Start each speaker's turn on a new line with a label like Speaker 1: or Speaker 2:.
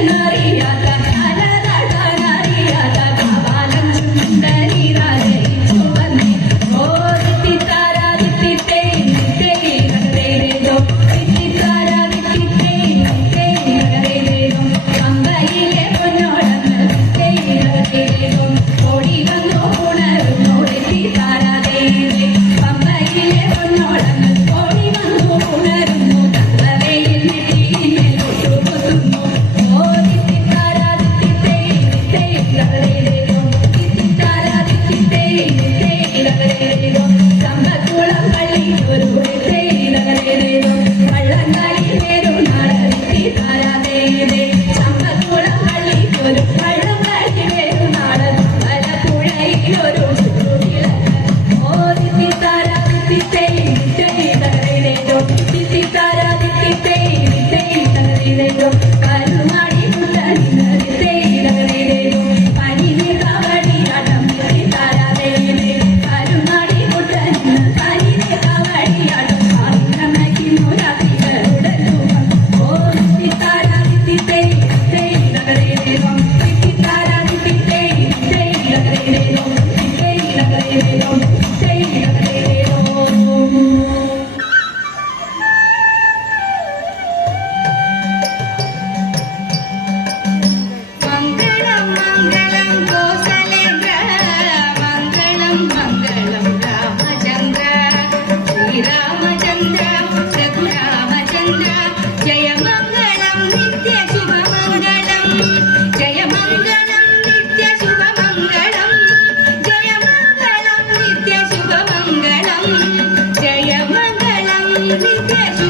Speaker 1: dengar
Speaker 2: de beijo.